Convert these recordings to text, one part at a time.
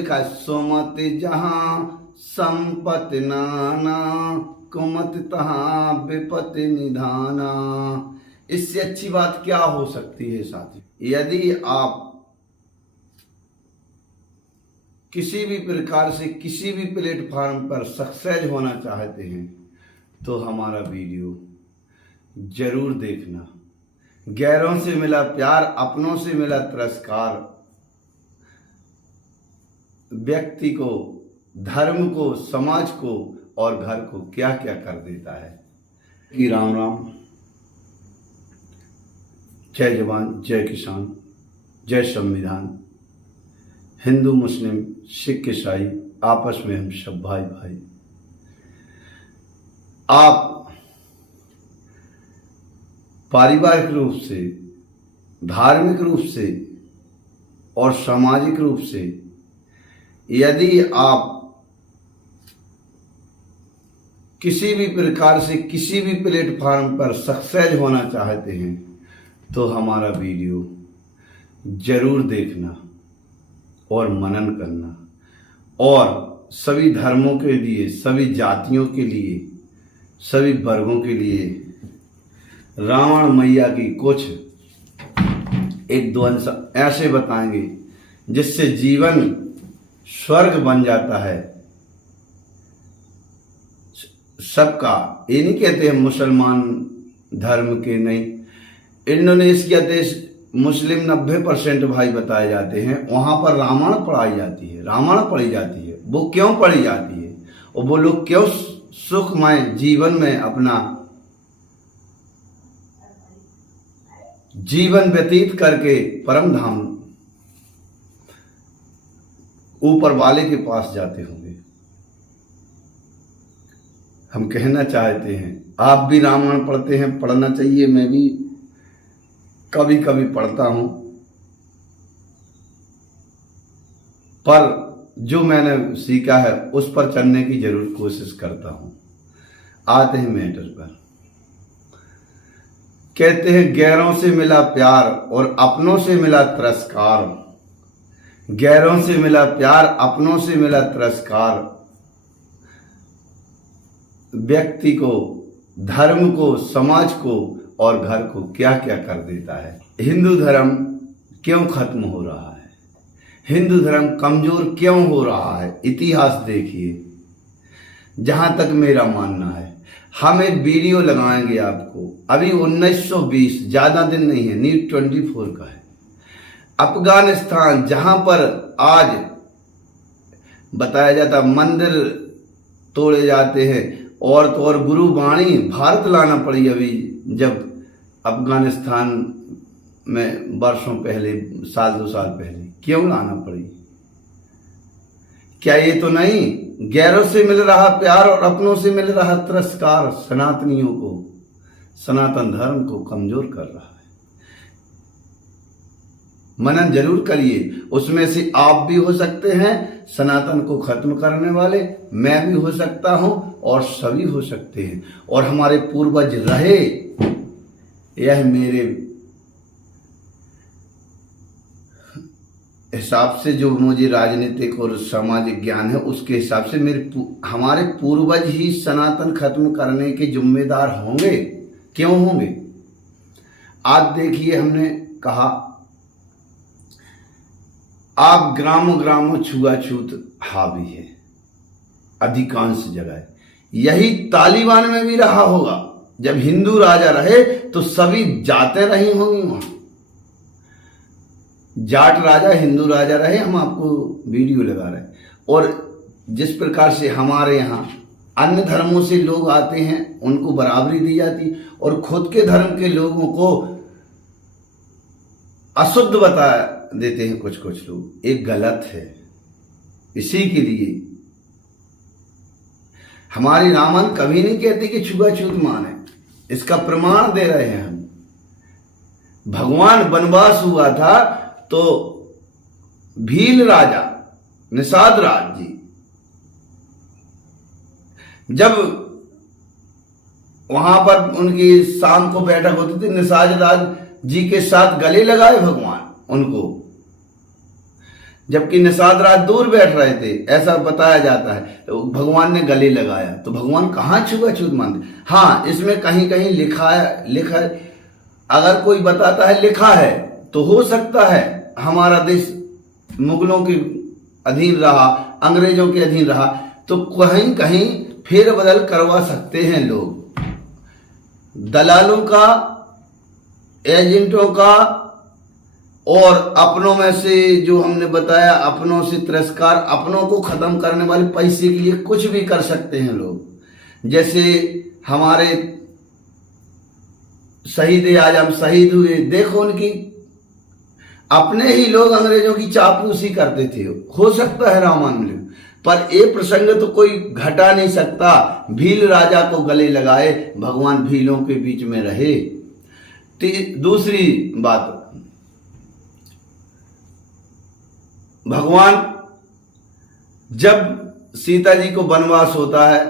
लिखा है, सुमति जहां संपत्ति नाना, कुमति तहां विपत्ति निधाना। इससे अच्छी बात क्या हो सकती है साथी। यदि आप किसी भी प्रकार से किसी भी प्लेटफॉर्म पर सक्सेस होना चाहते हैं तो हमारा वीडियो जरूर देखना। गैरों से मिला प्यार, अपनों से मिला तिरस्कार, व्यक्ति को, धर्म को, समाज को और घर को क्या क्या कर देता है। कि राम राम, जय जवान, जय किसान, जय संविधान। हिंदू, मुस्लिम, सिख, ईसाई, आपस में हम सब भाई भाई। आप पारिवारिक रूप से, धार्मिक रूप से और सामाजिक रूप से यदि आप किसी भी प्रकार से किसी भी प्लेटफॉर्म पर सक्सेस होना चाहते हैं तो हमारा वीडियो जरूर देखना और मनन करना। और सभी धर्मों के लिए, सभी जातियों के लिए, सभी वर्गों के लिए रावण मैया की कुछ एक दो अंश ऐसे बताएंगे जिससे जीवन स्वर्ग बन जाता है सबका। ये नहीं कहते हैं मुसलमान धर्म के, नहीं। इंडोनेशिया देश मुस्लिम 90% भाई बताए जाते हैं, वहां पर रामायण पढ़ाई जाती है, रामायण पढ़ी जाती है। वो क्यों पढ़ी जाती है और वो लोग क्यों सुखमय जीवन में अपना जीवन व्यतीत करके परम धाम ऊपर वाले के पास जाते होंगे। हम कहना चाहते हैं आप भी रामायण पढ़ते हैं, पढ़ना चाहिए। मैं भी कभी कभी पढ़ता हूं, पर जो मैंने सीखा है उस पर चलने की जरूर कोशिश करता हूं। आते हैं मैटर पर। कहते हैं गैरों से मिला प्यार और अपनों से मिला तिरस्कार। गैरों से मिला प्यार, अपनों से मिला तिरस्कार, व्यक्ति को, धर्म को, समाज को और घर को क्या क्या कर देता है। हिंदू धर्म क्यों खत्म हो रहा है, हिंदू धर्म कमजोर क्यों हो रहा है, इतिहास देखिए। जहां तक मेरा मानना है, हम एक वीडियो लगाएंगे आपको, अभी 1920, ज्यादा दिन नहीं है, न्यूज़ 24 का है। अफगानिस्तान जहां पर आज बताया जाता मंदिर तोड़े जाते हैं और तो और गुरु वाणी भारत लाना पड़ी। अभी जब अफगानिस्तान में वर्षों पहले, साल 2 साल पहले, क्यों लाना पड़ी? क्या ये तो नहीं गैरों से मिल रहा प्यार और अपनों से मिल रहा तिरस्कार सनातनियों को, सनातन धर्म को कमजोर कर रहा है। मनन जरूर करिए, उसमें से आप भी हो सकते हैं सनातन को खत्म करने वाले, मैं भी हो सकता हूं और सभी हो सकते हैं। और हमारे पूर्वज रहे, यह मेरे हिसाब से जो मुझे राजनीतिक और सामाजिक ज्ञान है उसके हिसाब से हमारे पूर्वज ही सनातन खत्म करने के जिम्मेदार होंगे। क्यों होंगे? आज देखिए, हमने कहा आप ग्रामों ग्रामों छुआछूत हावी है अधिकांश जगह। यही तालिबान में भी रहा होगा। जब हिंदू राजा रहे तो सभी जाते रही होंगी वहां। जाट राजा, हिंदू राजा रहे, हम आपको वीडियो लगा रहे हैं। और जिस प्रकार से हमारे यहाँ अन्य धर्मों से लोग आते हैं उनको बराबरी दी जाती और खुद के धर्म के लोगों को अशुद्ध बता देते हैं कुछ कुछ लोग। एक गलत है। इसी के लिए हमारी रामायण कभी नहीं कहती कि छुआछूत माने, इसका प्रमाण दे रहे हैं हम। भगवान वनवास हुआ था तो भील राजा निषाद राज जी जब वहां पर उनकी शाम को बैठक होती थी, निषाद राज जी के साथ गले लगाए भगवान उनको। जबकि निषाद राज दूर बैठ रहे थे, ऐसा बताया जाता है। तो भगवान ने गले लगाया, तो भगवान कहाँ छुआछूत मानते? हाँ, इसमें कहीं कहीं लिखा अगर कोई बताता है लिखा है तो हो सकता है हमारा देश मुगलों के अधीन रहा, अंग्रेजों के अधीन रहा, तो कहीं कहीं फेरबदल करवा सकते हैं लोग। दलालों का, एजेंटों का और अपनों में से जो हमने बताया, अपनों से तिरस्कार, अपनों को खत्म करने वाले पैसे के लिए कुछ भी कर सकते हैं लोग। जैसे हमारे शहीद आजम शहीद हुए, देखो उनकी अपने ही लोग अंग्रेजों की चापलूसी करते थे। हो सकता है रामायण में, पर ये प्रसंग तो कोई घटा नहीं सकता। भील राजा को गले लगाए, भगवान भीलों के बीच में रहे। दूसरी बात, भगवान जब सीता जी को वनवास होता है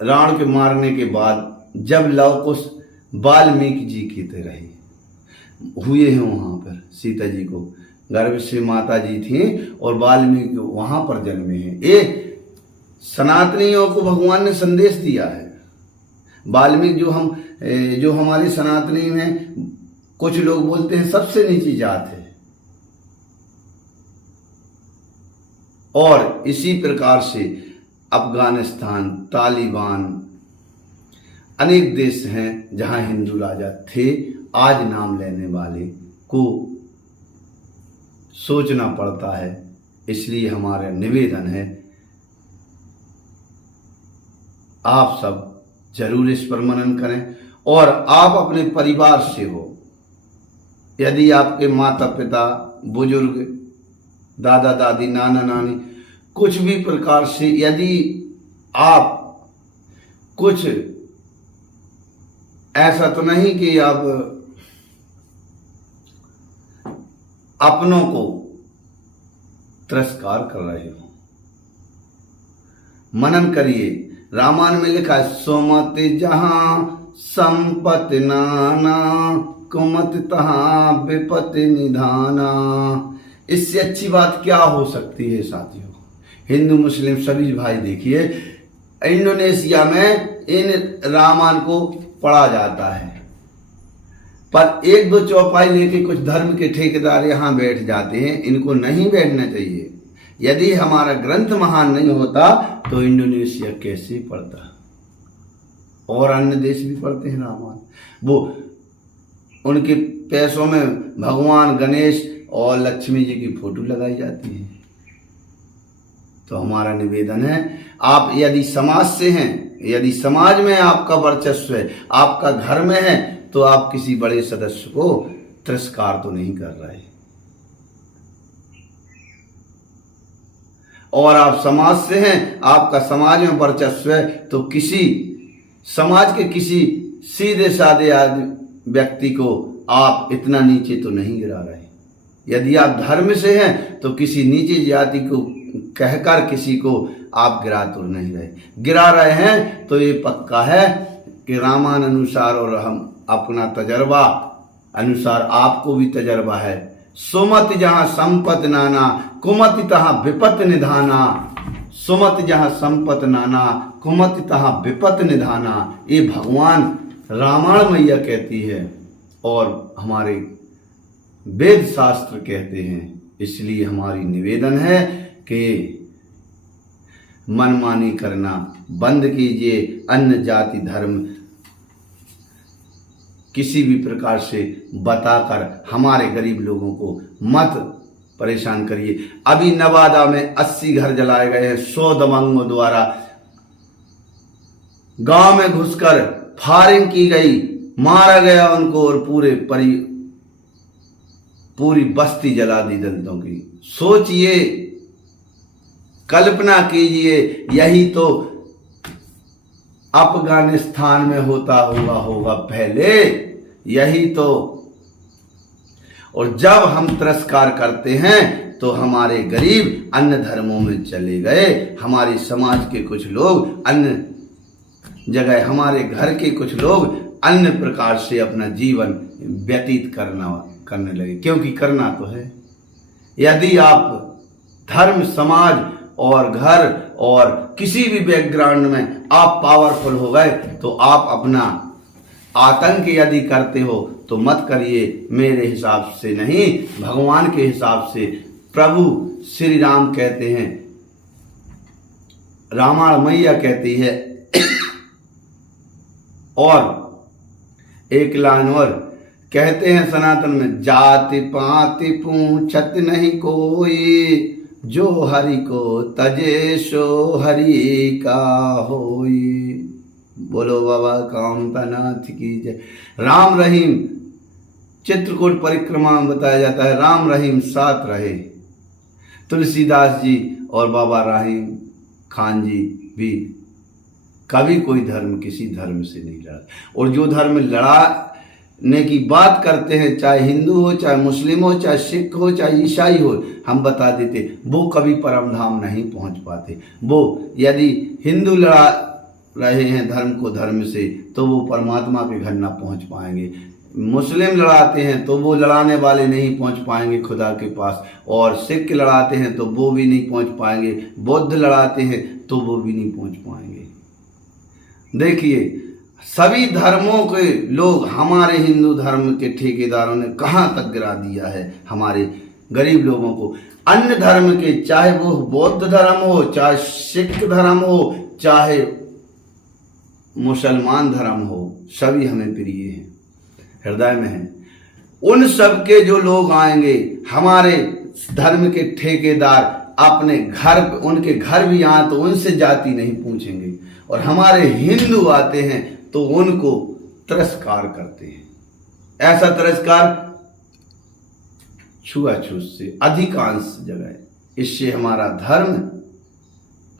रावण के मारने के बाद, जब लव कुश वाल्मीकि जी की तरह हुए हैं, वहां पर सीता जी को गर्भ से माता जी थी और वाल्मीकि वहां पर जन्मे हैं। ये सनातनियों को भगवान ने संदेश दिया है। वाल्मीकि जो हमारे सनातनी में कुछ लोग बोलते हैं सबसे नीची जात है, और इसी प्रकार से अफगानिस्तान, तालिबान, अनेक देश हैं जहां हिंदू राजा थे। आज नाम लेने वाले को सोचना पड़ता है। इसलिए हमारा निवेदन है, आप सब जरूर इस पर मनन करें। और आप अपने परिवार से हो, यदि आपके माता पिता, बुजुर्ग, दादा दादी, नाना नानी, कुछ भी प्रकार से यदि आप कुछ ऐसा तो नहीं कि आप अपनों को तिरस्कार कर रहे हो, मनन करिए। रामायण में लिखा है, सुमति जहां संपत्ति नाना, कुमति तहां विपत्ति निधाना। इससे अच्छी बात क्या हो सकती है साथियों? हिंदू मुस्लिम सभी भाई देखिए, इंडोनेशिया में इन रामायण को पढ़ा जाता है, पर एक दो चौपाई लेके कुछ धर्म के ठेकेदार यहाँ बैठ जाते हैं। इनको नहीं बैठना चाहिए। यदि हमारा ग्रंथ महान नहीं होता तो इंडोनेशिया कैसे पढ़ता? और अन्य देश भी पढ़ते हैं रामायण। वो उनके पैसों में भगवान गणेश और लक्ष्मी जी की फोटो लगाई जाती है। तो हमारा निवेदन है, आप यदि समाज से हैं, यदि समाज में आपका वर्चस्व है, आपका घर में है, तो आप किसी बड़े सदस्य को तिरस्कार तो नहीं कर रहे। और आप समाज से हैं, आपका समाज में वर्चस्व है, तो किसी समाज के किसी सीधे साधे आदमी व्यक्ति को आप इतना नीचे तो नहीं गिरा रहे। यदि आप धर्म से हैं तो किसी नीचे जाति को कहकर किसी को आप गिरा तो नहीं रहे। गिरा रहे हैं तो ये पक्का है कि रामायण अनुसार और हम अपना तजर्बा अनुसार, आपको भी तजर्बा है। सुमति जहां संपत नाना, कुमति तहां विपत निधाना। सुमति जहां संपत नाना, कुमति तहां विपत निधाना। ये भगवान रामायण मैया कहती है और हमारे वेद शास्त्र कहते हैं। इसलिए हमारी निवेदन है कि मनमानी करना बंद कीजिए। अन्य जाति धर्म किसी भी प्रकार से बताकर हमारे गरीब लोगों को मत परेशान करिए। अभी नवादा में 80 घर जलाए गए हैं 100 दबंगों द्वारा। गांव में घुसकर फायरिंग की गई, मारा गया उनको और पूरी बस्ती जला दी दलितों की। सोचिए, कल्पना कीजिए, यही तो अफगानिस्तान में होता होगा पहले, यही तो। और जब हम तिरस्कार करते हैं तो हमारे गरीब अन्य धर्मों में चले गए, हमारे समाज के कुछ लोग अन्य जगह, हमारे घर के कुछ लोग अन्य प्रकार से अपना जीवन व्यतीत करने लगे, क्योंकि करना तो है। यदि आप धर्म, समाज और घर और किसी भी बैकग्राउंड में आप पावरफुल हो गए तो आप अपना आतंक यदि करते हो तो मत करिए, मेरे हिसाब से नहीं, भगवान के हिसाब से। प्रभु श्री राम कहते हैं, रामायण मैया कहती है और एक लाइन और कहते हैं सनातन में, जाति पाति पूछत नहीं कोई, जो हरि को तजे सो हरि का होई। बोलो बाबा कामनाथ की जय। राम रहीम चित्रकूट परिक्रमा में बताया जाता है, राम रहीम साथ रहे। तुलसीदास जी और बाबा रहीम खान जी भी कभी कोई धर्म किसी धर्म से नहीं लड़ा, और जो धर्म लड़ाने की बात करते हैं, चाहे हिंदू हो, चाहे मुस्लिम हो, चाहे सिख हो, चाहे ईसाई हो, हम बता देते वो कभी परम धाम नहीं पहुंच पाते। वो यदि हिंदू लड़ा रहे हैं धर्म को धर्म से तो वो परमात्मा के घर ना पहुंच पाएंगे। मुस्लिम लड़ाते हैं तो वो लड़ाने वाले नहीं पहुंच पाएंगे खुदा के पास, और सिख लड़ाते हैं तो वो भी नहीं पहुंच पाएंगे, बौद्ध लड़ाते हैं तो वो भी नहीं पहुंच पाएंगे। देखिए, सभी धर्मों के लोग हमारे हिंदू धर्म के ठेकेदारों ने कहाँ तक गिरा दिया है हमारे गरीब लोगों को। अन्य धर्म के, चाहे वो बौद्ध धर्म हो, चाहे सिख धर्म हो, चाहे मुसलमान धर्म हो, सभी हमें प्रिय हैं, हृदय में है। उन सब के जो लोग आएंगे, हमारे धर्म के ठेकेदार अपने घर, उनके घर भी आए तो उनसे जाति नहीं पूछेंगे, और हमारे हिंदू आते हैं तो उनको तिरस्कार करते हैं। ऐसा तिरस्कार छुआछूत से अधिकांश जगह। इससे हमारा धर्म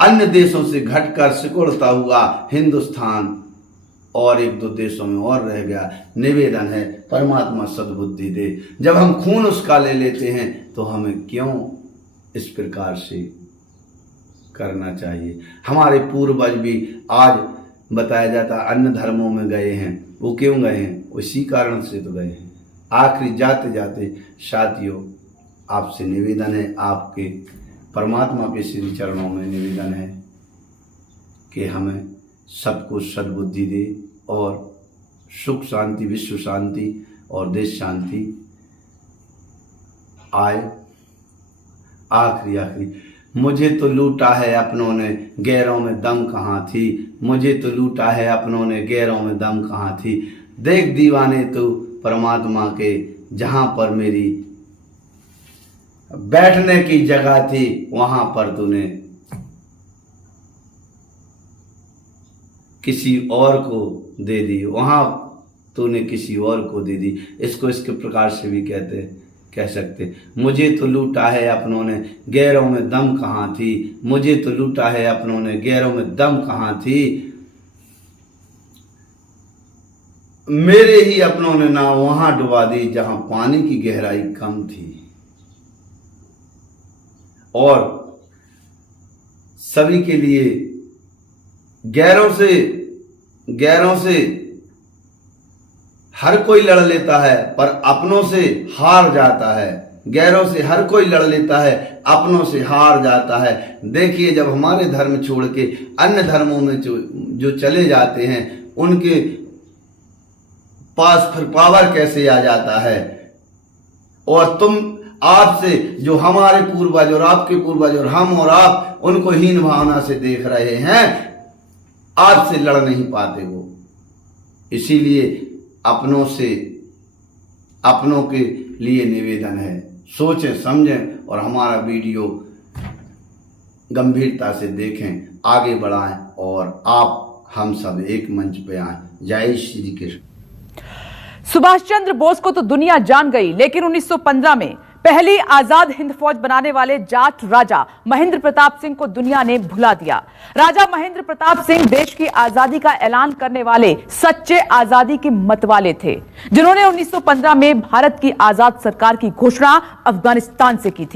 अन्य देशों से घटकर सिकुड़ता हुआ हिंदुस्तान और एक दो देशों में और रह गया। निवेदन है, परमात्मा सद्बुद्धि दे। जब हम खून उसका ले लेते हैं तो हमें क्यों इस प्रकार से करना चाहिए। हमारे पूर्वज भी आज बताया जाता अन्य धर्मों में गए हैं, वो क्यों गए हैं, उसी कारण से तो गए हैं। आखिरी जाते जाते साथियों, आपसे निवेदन है, आपके परमात्मा के श्री चरणों में निवेदन है कि हमें सबको सद्बुद्धि दे और सुख शांति, विश्व शांति और देश शांति आए। आखिरी मुझे तो लूटा है अपनों ने, गैरों में दम कहाँ थी। मुझे तो लूटा है अपनों ने, गैरों में दम कहाँ थी। देख दीवाने तू परमात्मा के, जहाँ पर मेरी बैठने की जगह थी वहां पर तूने किसी और को दे दी, वहां तूने किसी और को दे दी। इसको इसके प्रकार से भी कह सकते। मुझे तो लूटा है अपनों ने, गैरों में दम कहाँ थी। मुझे तो लूटा है अपनों ने, गैरों में दम कहाँ थी। मेरे ही अपनों ने ना वहां डुबा दी जहां पानी की गहराई कम थी। और सभी के लिए गैरों से हर कोई लड़ लेता है पर अपनों से हार जाता है। गैरों से हर कोई लड़ लेता है, अपनों से हार जाता है। देखिए, जब हमारे धर्म छोड़ के अन्य धर्मों में जो चले जाते हैं, उनके पास फिर पावर कैसे आ जाता है। और आपसे जो हमारे पूर्वज और आपके पूर्वज और हम और आप उनको हीन भावना से देख रहे हैं, आपसे लड़ नहीं पाते वो। इसीलिए अपनों के लिए निवेदन है, सोचें समझें और हमारा वीडियो गंभीरता से देखें, आगे बढ़ाएं और आप हम सब एक मंच पे आए। जय श्री कृष्ण। सुभाष चंद्र बोस को तो दुनिया जान गई, लेकिन 1915 में पहली आजाद हिंद फौज बनाने वाले जाट राजा महेंद्र प्रताप सिंह को दुनिया ने भुला दिया। राजा महेंद्र प्रताप सिंह देश की आजादी का ऐलान करने वाले सच्चे आजादी के मतवाले थे, जिन्होंने 1915 में भारत की आजाद सरकार की घोषणा अफगानिस्तान से की थी।